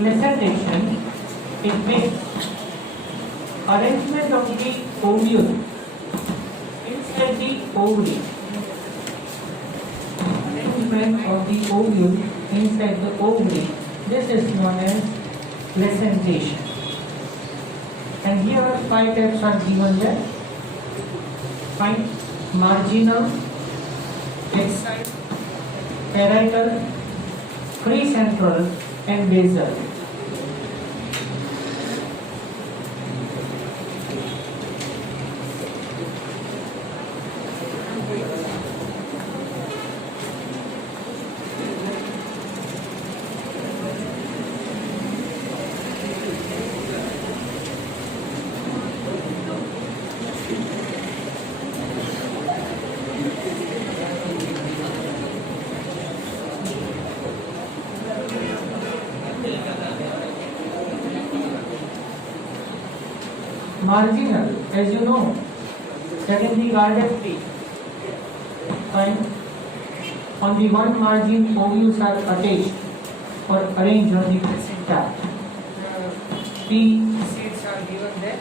Placentation is with arrangement of the ovule inside the ovary. Arrangement of the ovule inside the ovary. This is known as placentation. And here 5 types are given there. Fine. Marginal, excited, parietal, precentral, and basal. Marginal, as you know, that is the guarded tree. Fine. On the one margin, ovules are attached or arranged on the placenta. Pea seeds are given there.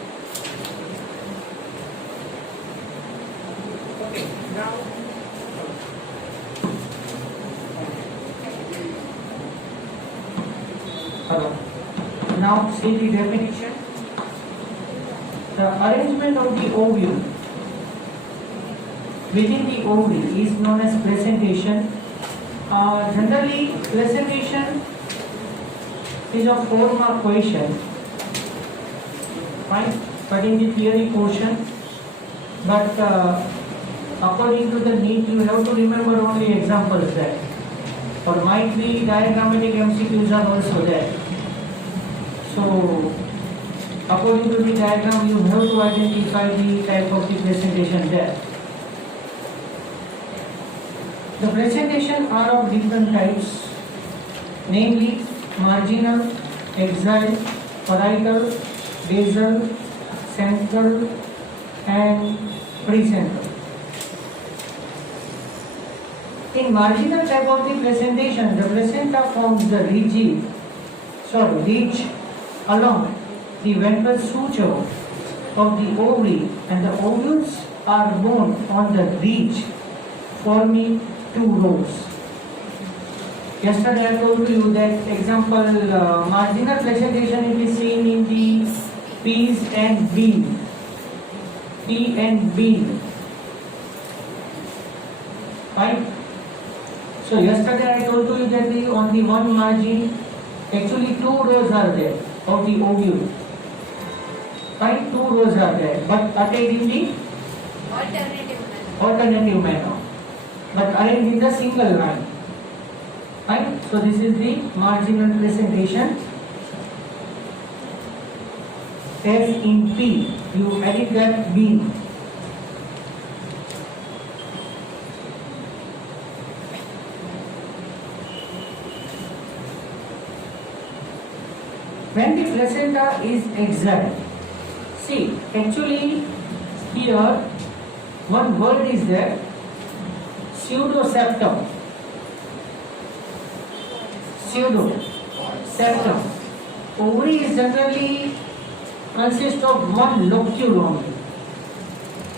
Okay, now. Hello. Now see the definition. The arrangement of the ovule within the ovary is known as placentation. Generally, placentation is a form of question, fine, but in the theory portion. But according to the need, you have to remember only examples there. Or might be diagrammatic MCQs are also there. So, according to the diagram, you have to identify the type of the placentation there. The placentation are of different types, namely marginal, axial, parietal, basal, central, and precentral. In marginal type of the placentation, the placenta forms the ridge along the ventral suture of the ovary, and the ovules are borne on the ridge, forming 2 rows. Yesterday I told you that example marginal placentation is seen in the peas and bean. Pea and bean. Right? So yesterday I told you that on the one margin, actually 2 rows are there of the ovule. Right? 2 rows are there, but attached in the alternative manner, but arranged in the single line. Right? So this is the marginal placentation. As in P, you edit that bean. When the placenta is axial, see, actually here one word is there, pseudoseptum. Pseudoseptum. Ovary is generally consists of one locule only.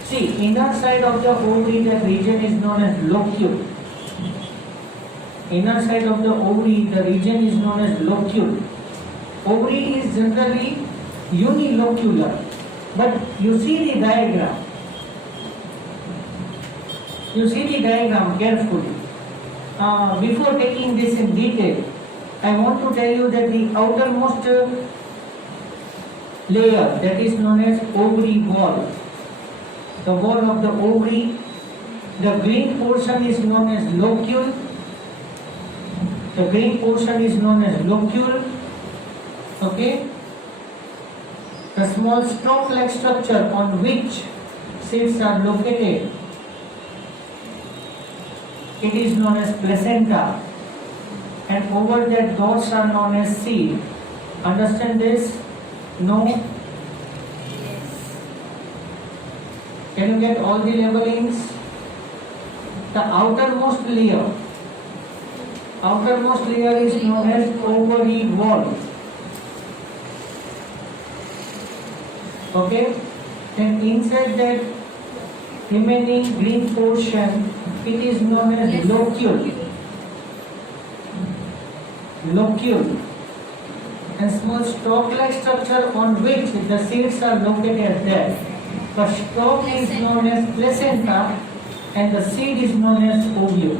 See, inner side of the ovary, that region is known as locule. Inner side of the ovary, the region is known as locule. Ovary is generally unilocular, but you see the diagram. You see the diagram carefully. Before taking this in detail, I want to tell you that the outermost layer, that is known as ovary wall, the wall of the ovary, the green portion is known as locule. The green portion is known as locule. Okay. The small stalk-like structure on which seeds are located, it is known as placenta, and over that those are known as seed. Understand this? No? Yes. Can you get all the labelings? The outermost layer is known as ovary wall. Okay, and inside that remaining green portion, it is known as locule. Locule. And small stalk-like structure on which the seeds are located there. The stalk is known as placenta and the seed is known as ovule.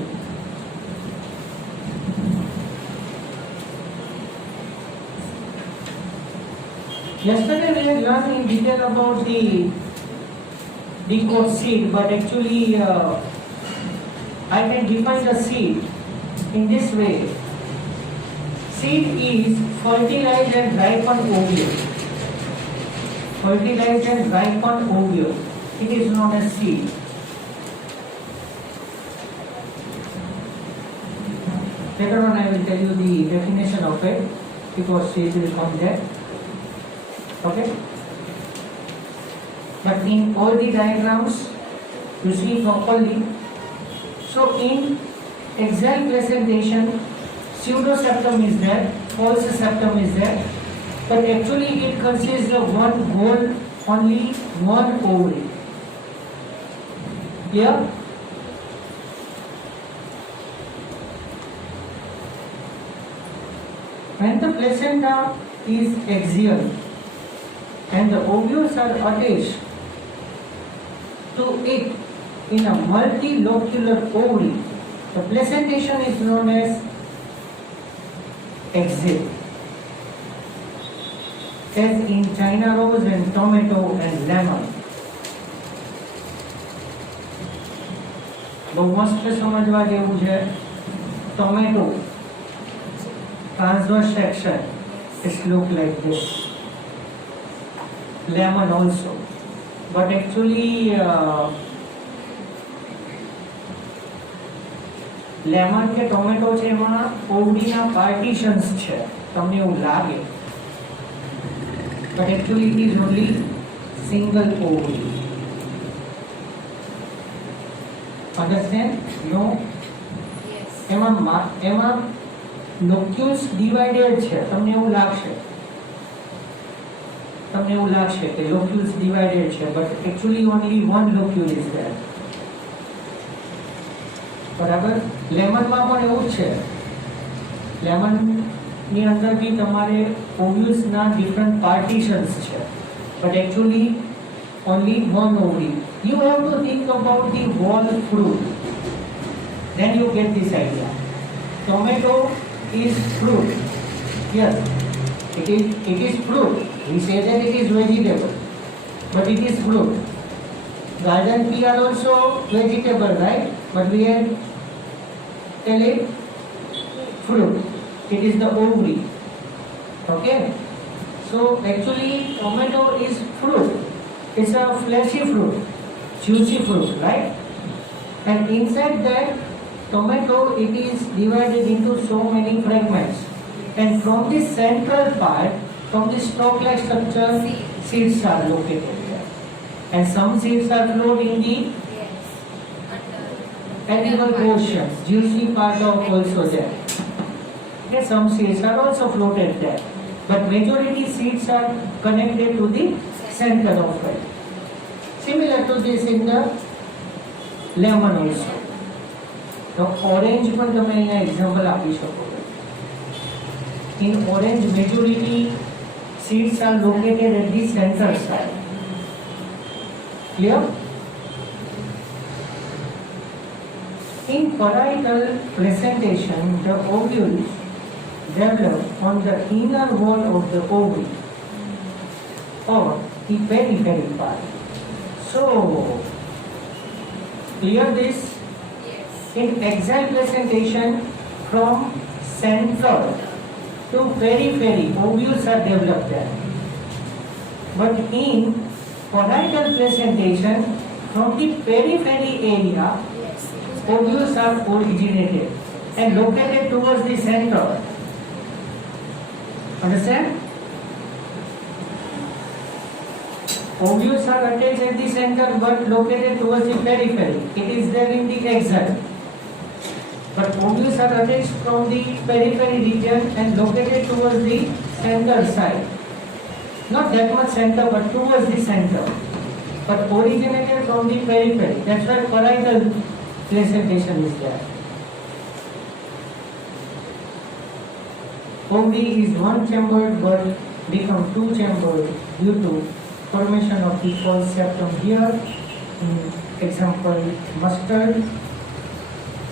Yesterday we had learned in detail about the decode seed, but actually I can define the seed in this way. Seed is fertilized and ripened ovule. Fertilized and ripened ovule. It is known as seed. Later on I will tell you the definition of it because seed will come there. Okay? But in all the diagrams you see properly. So in axial placentation, pseudoseptum is there, false septum is there, but actually it consists of one whole, only one ovary. Clear? When the placenta is axial and the ovules are attached to it in a multilocular ovary, the placentation is known as exit, as in China rose and tomato and lemon. બહુ મસ્ત સમજવા જેવું છે. Tomato transverse section, it look like this. Lemon also, but actually lemon કે tomato છે એમાં ઓવરીના પાર્ટીશન્સ છે, તમને એવું લાગે, but actually it is only single ovary. Understand? No? Yes. એમાં લોક્યુલ્સ ડિવાઇડેડ છે, તમને એવું લાગશે કે લોક્યુલ્સ ડિવાઇડેડ છે, but actually only one locule is there. બરાબર? લેમનમાં પણ એવું જ છે. લેમનની અંદર બી તમારે ઓવ્યુલ્સના ડિફરન્ટ પાર્ટીશન્સ છે, but actually only one ovary. You have to think about the whole fruit, then you get this idea. Tomato is fruit. Yes, it is fruit. We say that it is vegetable, but it is fruit. Garden pea are also vegetable, right? But we have tell it fruit. It is the ovary. Okay. So actually tomato is fruit. It's a fleshy fruit, juicy fruit, right? And inside that tomato, it is divided into so many fragments. And from the central part, from the stalk-like structure, seeds are located there. And some seeds are floated in the Yes. edible portions, juicy part of also there. Yes, some seeds are also floated there. But majority seeds are connected to the center of it. Similar to this in the lemon also. તો orange પણ તમે અહીંયા example આપી શકો. In orange, majority seeds are located at the center side. Clear? In parietal presentation, the ovules develop on the inner wall of the ovary or the periphery part. So, clear this? Yes. In axial presentation, from central to periphery, ovules are developed there. But in parietal presentation, from the periphery area, Yes. ovules are originated and located towards the center. Understand? Ovules are attached at the center but located towards the periphery. It is there in the axial. But ovules are attached from the periphery region and located towards the center side. not that much center, but towards the center, but originated from the periphery. That's why parietal placentation is there. Ovary is one chambered but become two chambered due to formation of the false septum here. Example, mustard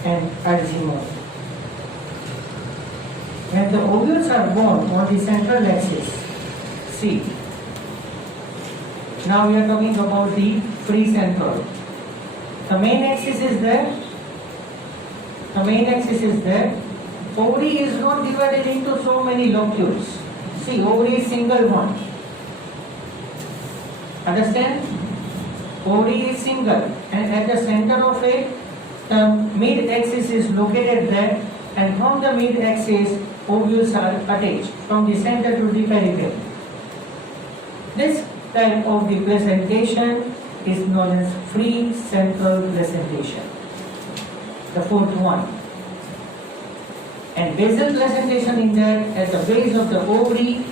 and argemone. When the ovules are born on the central axis, see. Now we are talking about the free central. The main axis is there. The main axis is there. Ovary is not divided into so many locules. See, ovary is single one. Understand? Ovary is single, and at the center of it, the mid-axis is located there, and from the mid-axis, ovules are attached from the center to the periphery. This type of the placentation is known as free central placentation. The fourth one. And basal placentation in that, at the base of the ovary,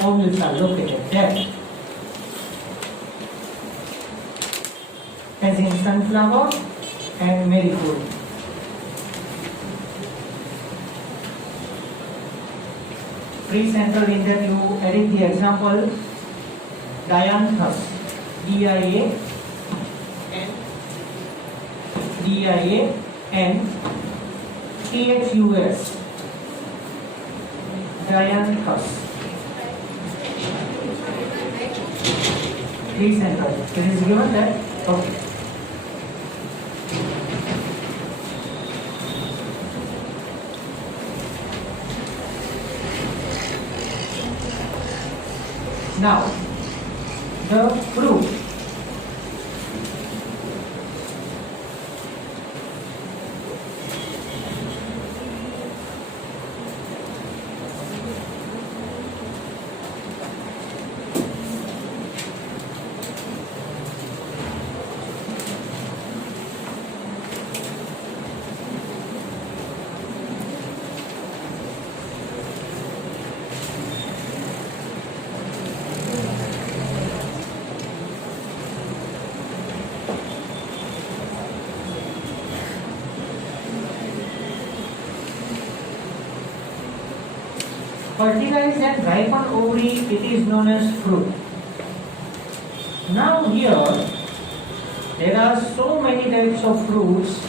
ovules are located there. As in sunflower and marigold. Free central in that you edit the example dianthus, D-I-A-N, T-H-U-S, dianthus. Free central. It is given that? Okay. Now, the fruit. Fertilized and ripened ovary, it is known as fruit. Now here, there are so many types of fruits,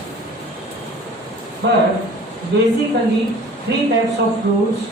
but basically three types of fruits.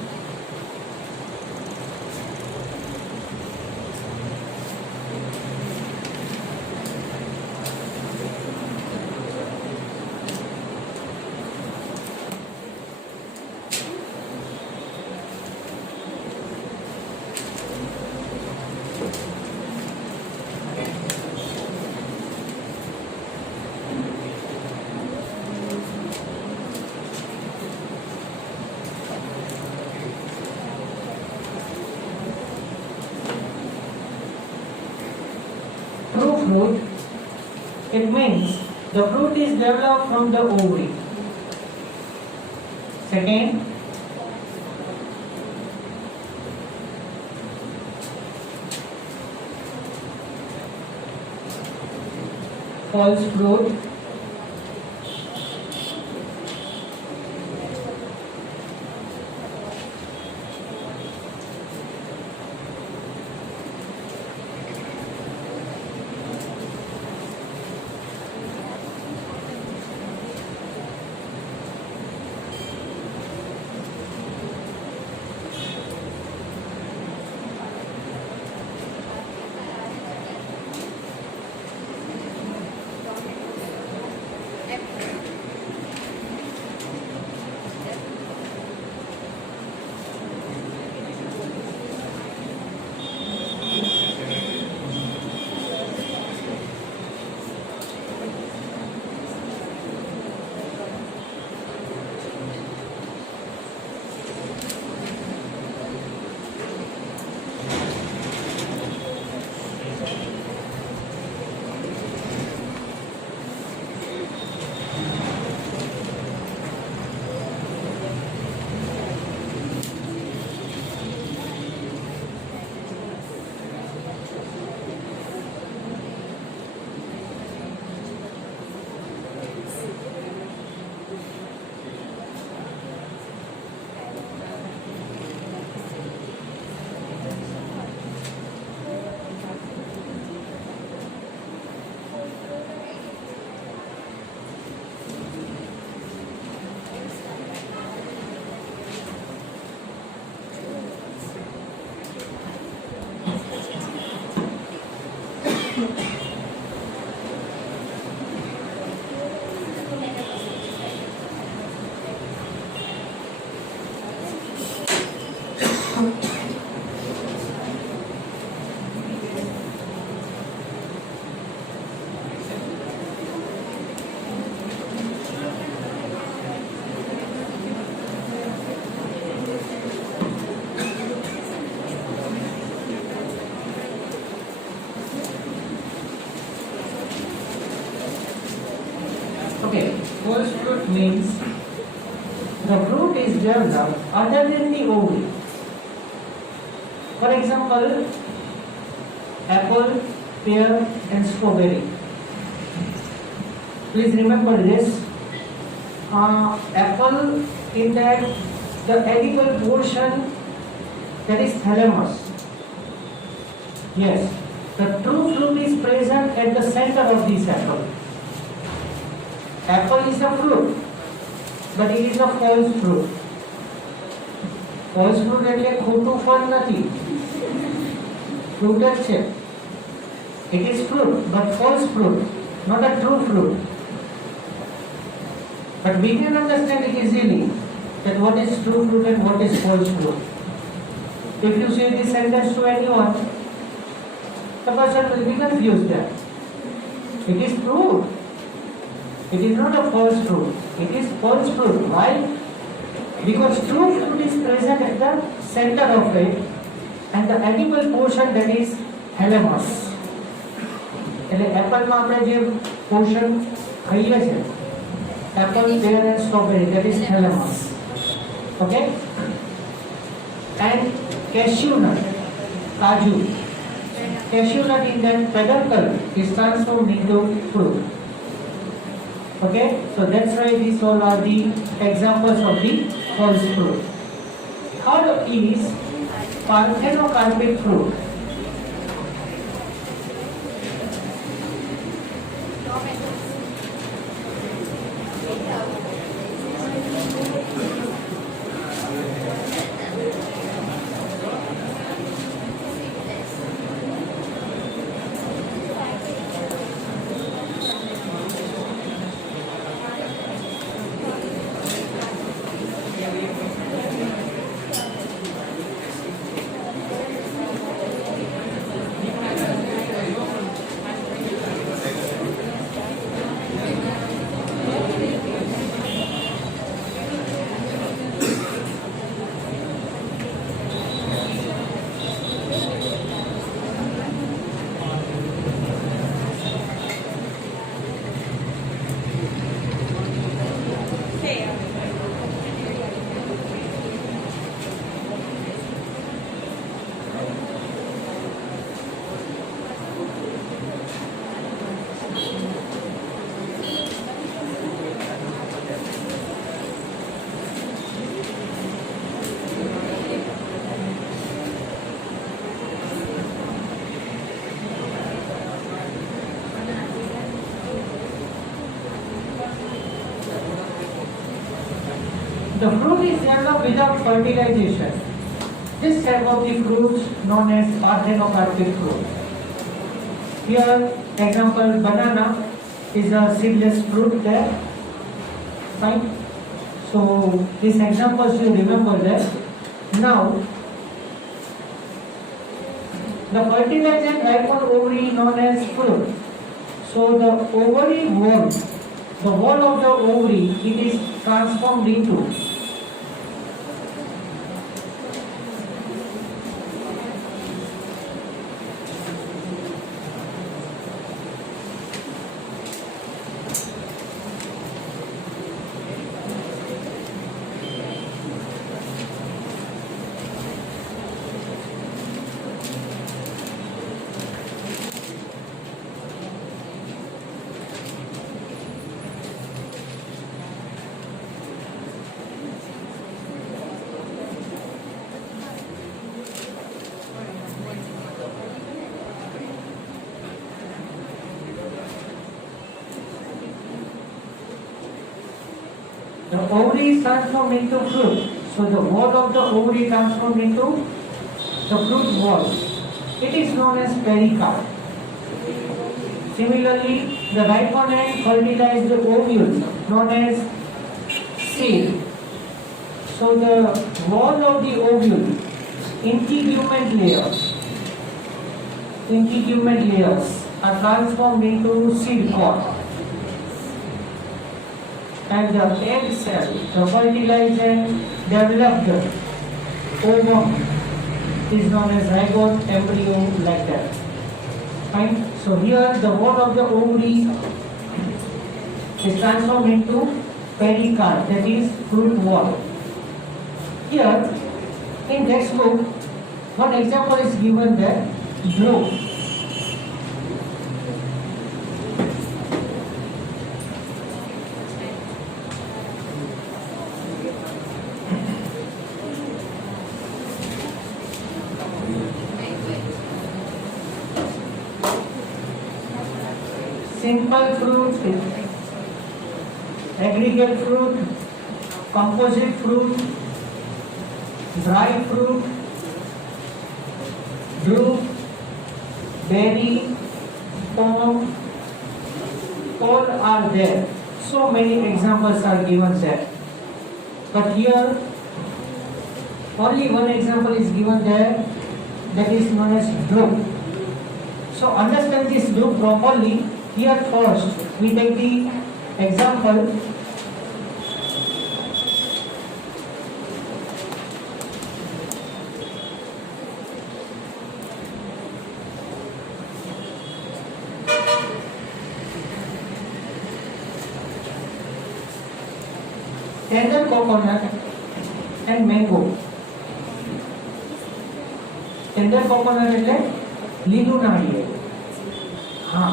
True fruit, it means the fruit is developed from the ovary. Second, false fruit. false fruit means the fruit is developed other than the ovary. For example, apple, pear and strawberry. Please remember this. Apple, in that the edible portion, that is thalamus. Yes, the true fruit is present at the center of this apple. Apple is a fruit, but it is a false fruit. False fruit એટલે ખોટું ફળ નથી. Fruit જ છે. It is fruit, but false fruit, not a true fruit. But we can understand it easily that what is true fruit and what is false fruit. If you say this sentence to anyone, the person will be confused there. It is fruit. It is not a false fruit. It is false fruit. Why? Because true fruit is present at the center of it, and the edible portion, that is thalamus. એટલે એપલમાં આપણે જે portion ખાઈએ છે, apple, pear and strawberry, that is thalamus. Okay? And cashew nut, kaju. Cashew nut in that peduncle is transformed into fruit. Okay? So that's why these all are the examples of the false fruit. Third is parthenocarpic fruit. The fruit is developed without fertilization. This type of the fruits known as parthenocarpic fruit. Here, example, banana is a seedless fruit there. Fine. So, this example you remember that. Now, the fertilized hyphal ovary known as fruit. So, the ovary wall, the wall of the ovary, it is transformed into the ovary is transformed into fruit. So the wall of the ovary transformed into the fruit wall. It is known as pericarp. Similarly, the ripened and fertilized ovule known as seed. So the wall of the ovule, integument layers are transformed into seed cord. And the egg cell, the fertilized and developed ovum, is known as zygote, embryo, like that. Fine. So here the wall of the ovary is transformed into Pericarp, that is fruit wall. Here, in textbook, one example is given there, drupe. Simple fruit, aggregate fruit, composite fruit, dry fruit, drupe, berry, pome, all are there. So many examples are given there. But here, only one example is given there, that is known as drupe. So understand this drupe properly. Here first, we take the example. Tender coconut and mango. Tender coconut એટલે લીલું નાળિયેર. હા,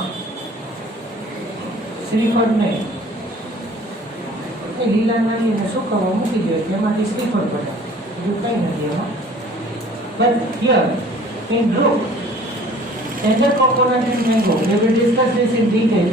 શ્રીફળ નહીં. એ લીલા નાળિયેરને સુકવવા મૂકી દો એટલે એમાંથી શ્રીફળ બને. બીજું કંઈ નથી એમાં. But here in group, tender coconut and mango, we will discuss this in detail.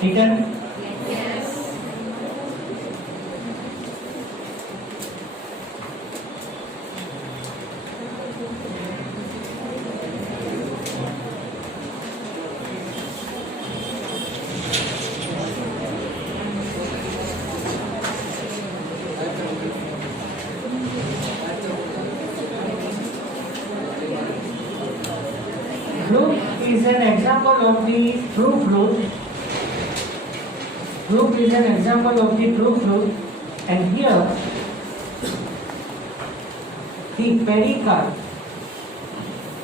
Written. Yes. Group is an example of the true fruit. Group is an example of the true fruit, and here the pericarp.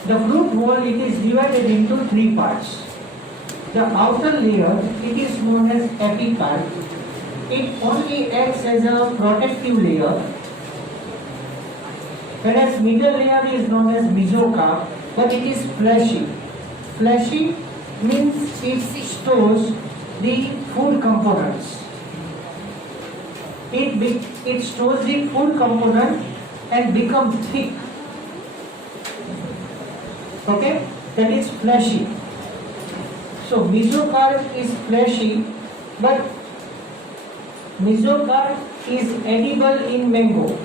The fruit whole, it is divided into three parts. The outer layer, it is known as epicarp. It only acts as a protective layer, whereas middle layer is known as mesocarp, but it is fleshy. Fleshy means it stores the food components. It stores the food component and becomes thick. Okay, that is fleshy. So mesocarp is fleshy, but mesocarp is edible in mango.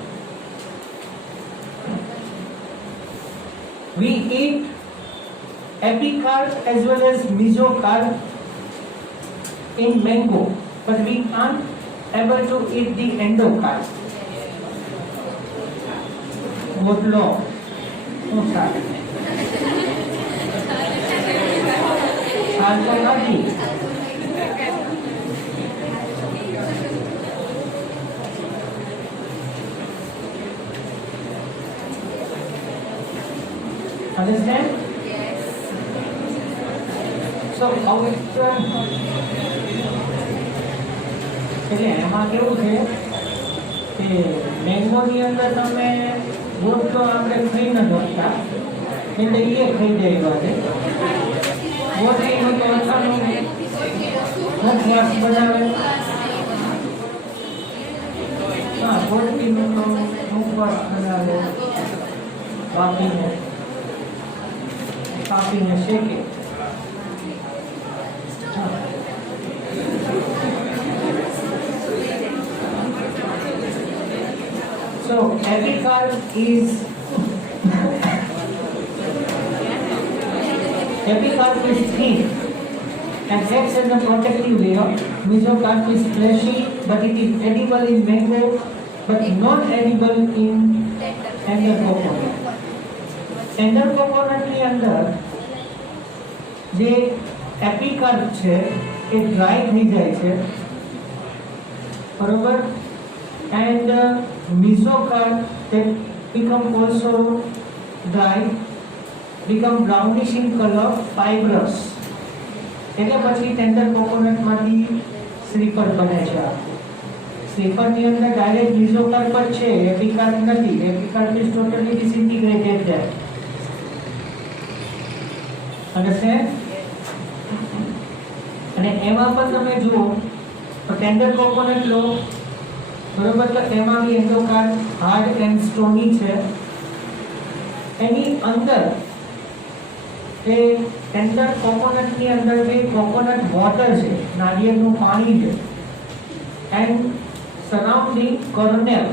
We eat epicarp as well as mesocarp in mango, but we aren't able to eat the endocarp. What law? No, sir. Understand? Yes. So how it એટલે એમાં કેવું છે કે મેંગોની અંદર તમે ગોળ તો આપણે ખાઈ ન શકતા એટલે એ ખાઈ જાય છે ગોળનું તો અથાણું મુખવાસ બનાવે હા ગોળનું તો મુખવાસ બનાવે કાપીને શેકે So epicarp is thin and acts as a protective layer. Mesocarp is fleshy, but it is edible in mango, but not edible in tender coconut. Tender coconut ની અંદર જે એપિકાર્પ છે એ ડ્રાય થઈ જાય છે, બરોબર, and mesocarp that become also dry, become brownish in color, fibrous. એટલે પછી ટેન્ડર કોકોનટ માંથી શ્રીફળ બને છે. શ્રીફળ ની અંદર ડાયરેક્ટ mesocarp જ છે, એપિકાર્પ નથી. એપિકાર્પ is totally disintegrated there. Understand? અને એમાં પણ તમે જુઓ તો ટેન્ડર કોકોનટ લો, બરોબર, તો એમાં બી એન્ડોકાર્પ હાર્ડ એન્ડ સ્ટોની છે. એની અંદર એ ટેન્ડર કોકોનટની અંદર જે કોકોનટ વોટર છે, નારિયેળનું પાણી છે, એન્ડ સરાઉન્ડિંગ કર્નેલ,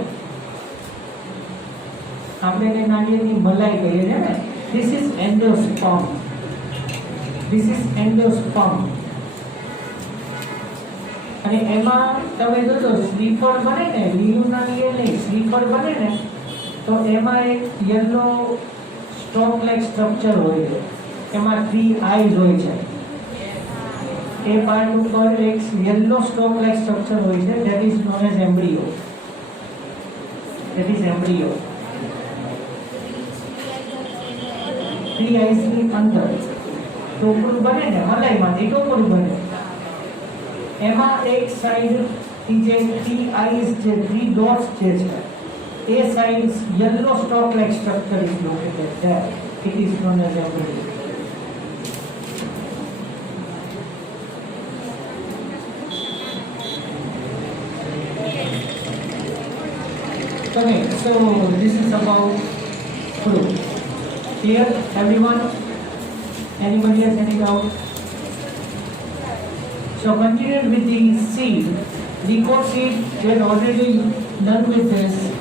આપણે જે નારિયેળની મલાઈ કહીએ છીએ ને, this is endosperm. This is endosperm. અને એમાં તમે જોજો શ્રીફળ બને ને, લીલું નારિયેળ નહીં, શ્રીફળ બને ને, તો એમાં એક યલો સ્ટોક લાઈક સ્ટ્રક્ચર હોય છે, એમાં 3 આઈઝ હોય છે. એ પાર્ટ ઉપર એક યલો સ્ટોક લાઈક સ્ટ્રક્ચર હોય છે, that is known as embryo. That is embryo. 3 આઈઝની અંદર ટોપરું બને ને, મલાઈમાંથી ટોપરું બને, એમાં એક સાઈડ થી જે 3 આઈઝ જે 3 ડોટ્સ જે છે એ side yellow stalk like structure is located there. It is known as embryo. Okay, so this is about fruit. Clear, everyone? Anybody has any doubt? So So continue with the seed. Liquid seed, we had already done with this.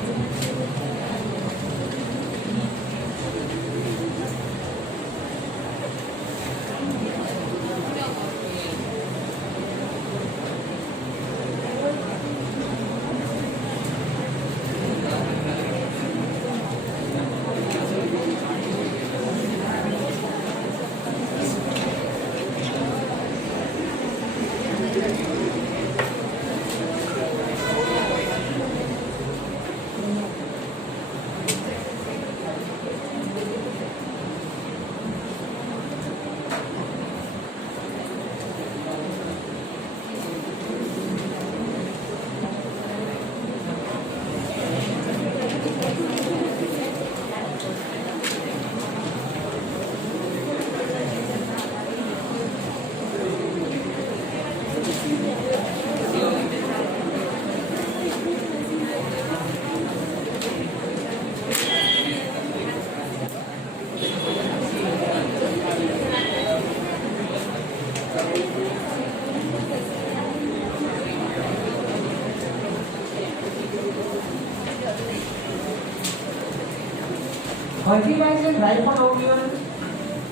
Fertilized ripon ovule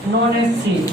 known as seed.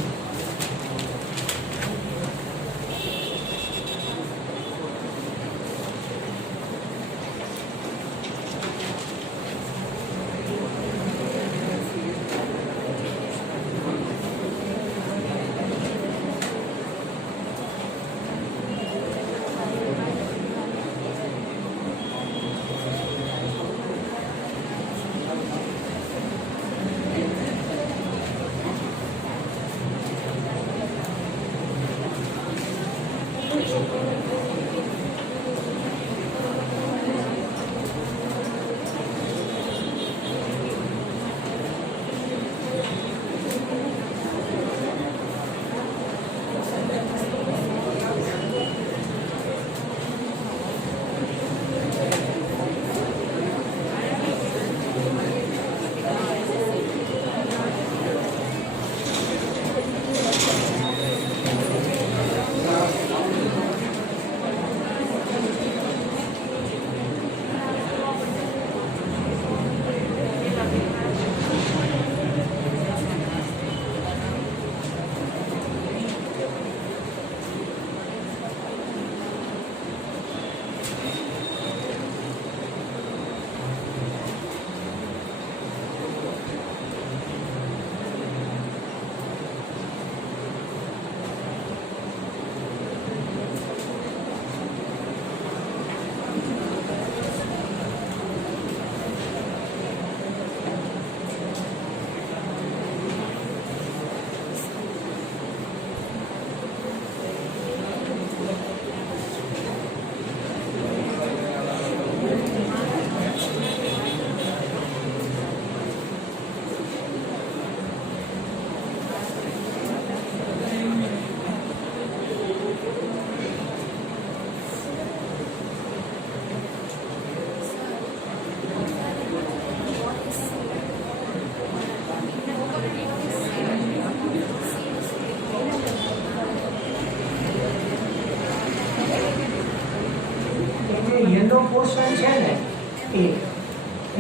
Yellow portion છે ને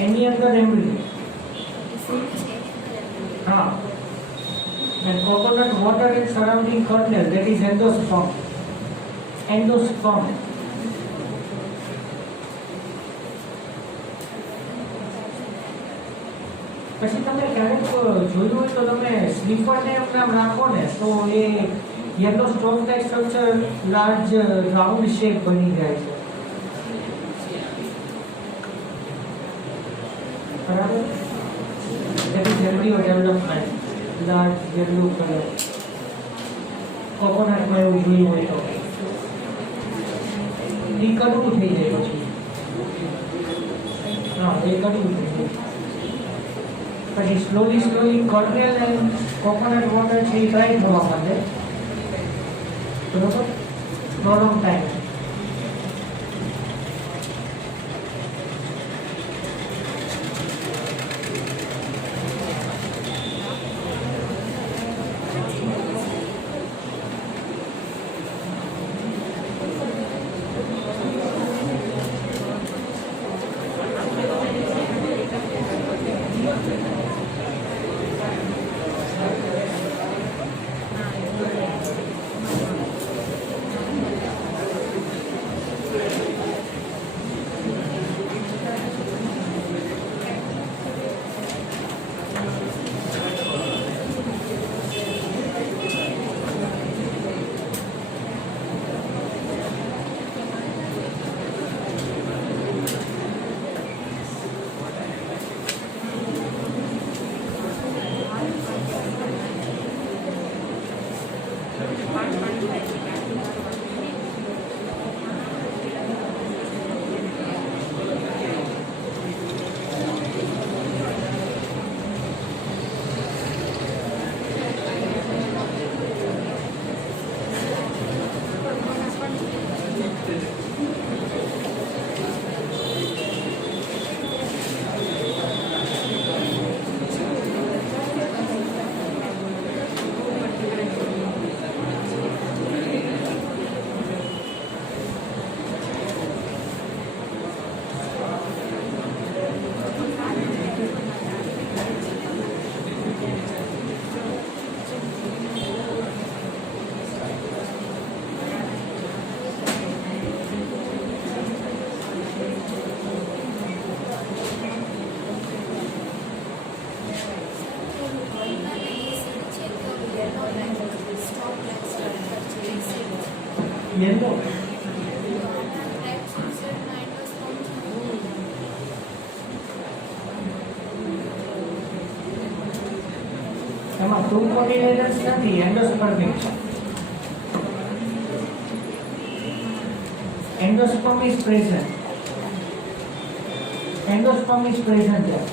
એની અંદર embryo હા and coconut water is surrounding kernel, that is endosperm. પછી તમે ક્યારેક જોયું હોય તો તમે સ્લીપરને એમ નામ રાખો ને તો એ yellow stone type structure large round shape બની જાય છે બરાબર that is embryo development large yellow color કોકોનટમાં એવું જોયું હોય તો એ કડવું થઈ જાય પછી હા એ કડવું થઈ જાય પછી slowly kernel and coconut water છે એ ડ્રાય થવા માંડે બરોબર પ્રોલોંગ ટાઈમ Yellow. એમાં two cotyledons નથી, endospermic છે. Endosperm is present. Endosperm is present there.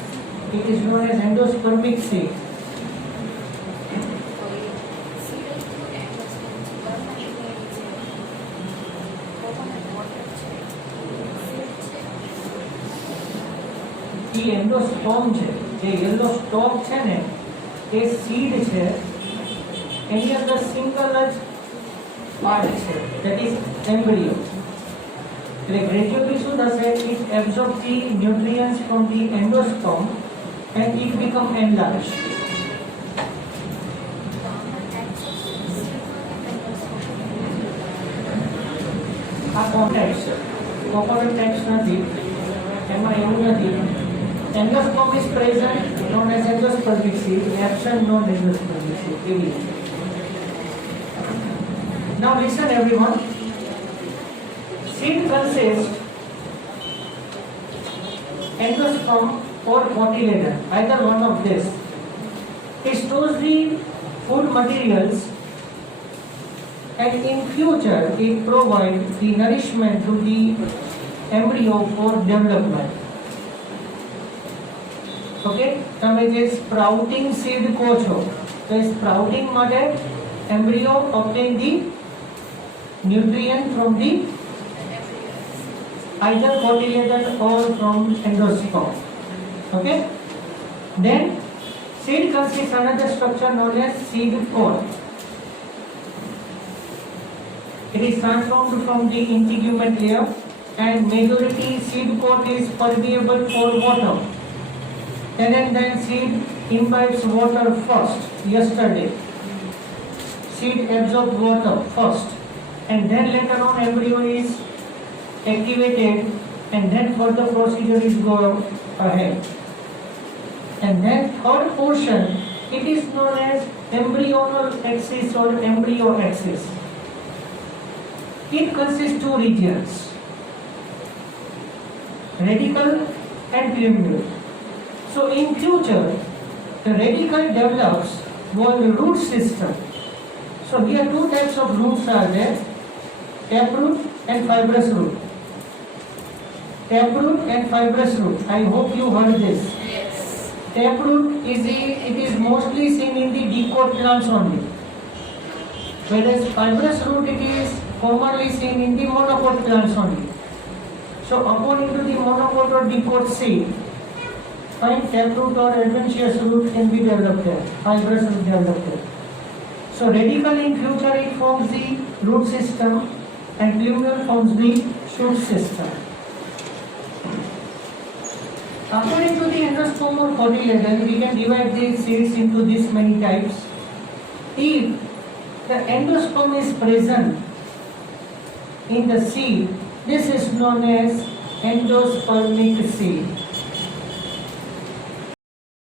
It is known as endospermic seed. A endosperm છે, જે યલો સ્ટોક છે ને એ સીડ છે, એની અંદર સિંગલ જ પાર્ટ છે, that is embryo. એટલે ગ્રેજ્યુઅલી શું થશે? It absorb the nutrients from the endosperm and it become enlarged. આ કોન્ટેક્ટ છે, કોકોનટ ટેક્સ નથી, એમાં એવું નથી. Endosperm is present, known as endospermic seed, absent, known as endospermic seed. Now listen everyone. Seed consists endosperm or cotyledon, either one of this. It stores the food materials and in future it provides the nourishment to the embryo for development. Okay, તમે જે સ્પ્રાઉટિંગ seed કહો છો, તો એ સ્પ્રાઉટિંગ માટે embryo obtain the nutrient from the either cotyledon or from endosperm. Okay, then seed consists another structure known as seed coat. It is transformed from the integument layer and majority seed coat is permeable for water. And then seed imbibes water first. Yesterday, seed absorbs water first, and then later on embryo is activated, and then further procedure is go ahead. And then third portion, it is known as embryonal axis or embryo axis. It consists two regions, radical and plumule. So in future, the radical develops called the root system. So here two types of roots are there, taproot and fibrous root. Taproot and fibrous root. I hope you heard this. Yes. Taproot it is mostly seen in the dicot plants only, whereas fibrous root it is commonly seen in the monocot plants only. So upon into the monocot or dicot seed, fine taproot or adventitious root can be developed there, fibrous root developed there. So radical in future it forms the root system and plumule forms the shoot system. According to the endosperm or cotyledon, we can divide these seeds into this many types. If the endosperm is present in the seed, this is known as endospermic seed.